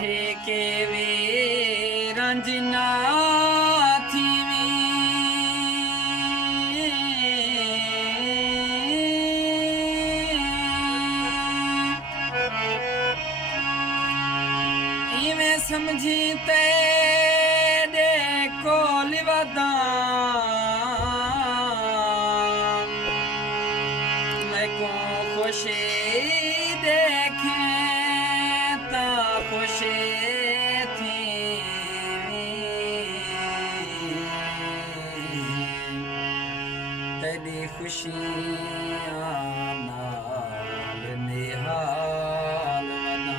थे के वे रंजना थीवी इवें समझी ते दे कोल वदा मैं को खुशी देखें ता खुशी थी तेरी खुशियाँ नाल निहाल वदा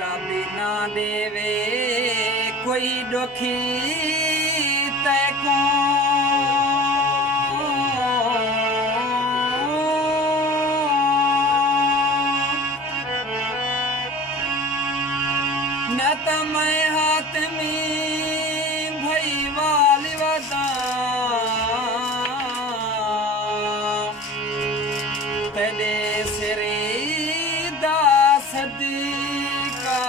रबी ना देवे कोई दुखी तैको न त मैं हाथ में भई वाल वदा तेरे सिरे दा सदका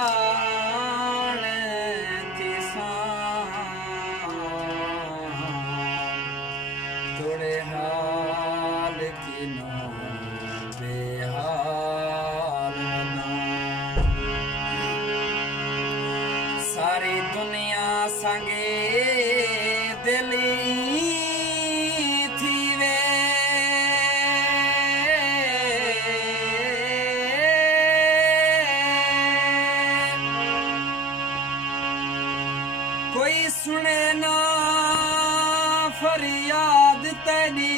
थोड़े हाल की नो बेहाल सारी दुनिया संगे दिली थी वे कोई सुने ना फरियाद तेरी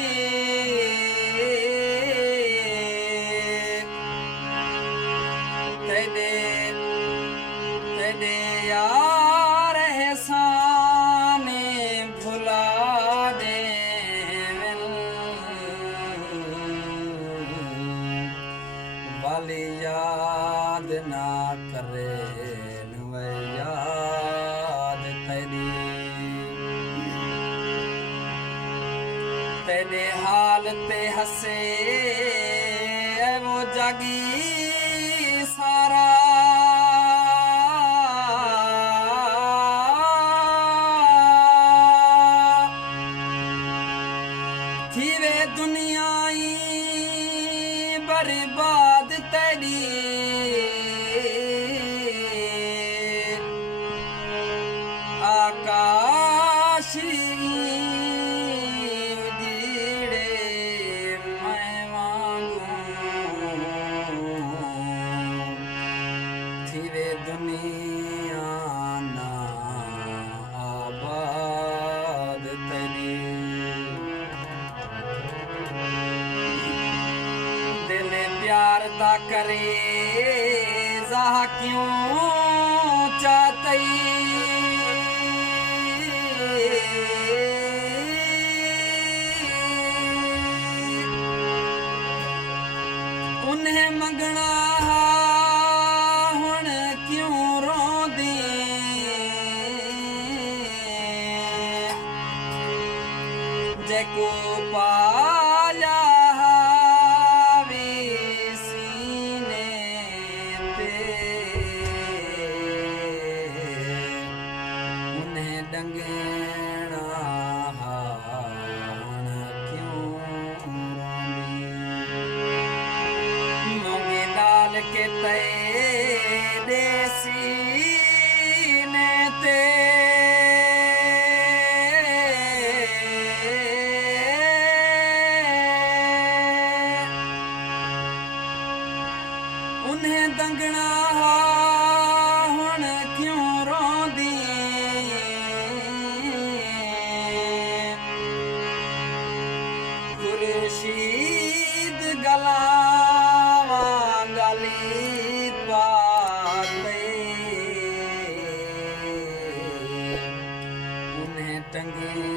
तेरे यार एहसाने भुला दे वाली याद ना करे याद तेरे हाल ते हसे वो जागी सारा थी वे दुनियाई बर्बाद तेरी आकाशी दुनिया ना आबाद तेरी दिल प्यार दा करे जा क्यों चाहते उन्हें मंगना को पाया वे सीने पे उन्हें डंगेना हान क्यों मोंगे लाल के तेरे सीने ते उन्हें दंगना हुण क्यों रोंदी खुर्शीद गलावा गली पाते उन्हें टंगे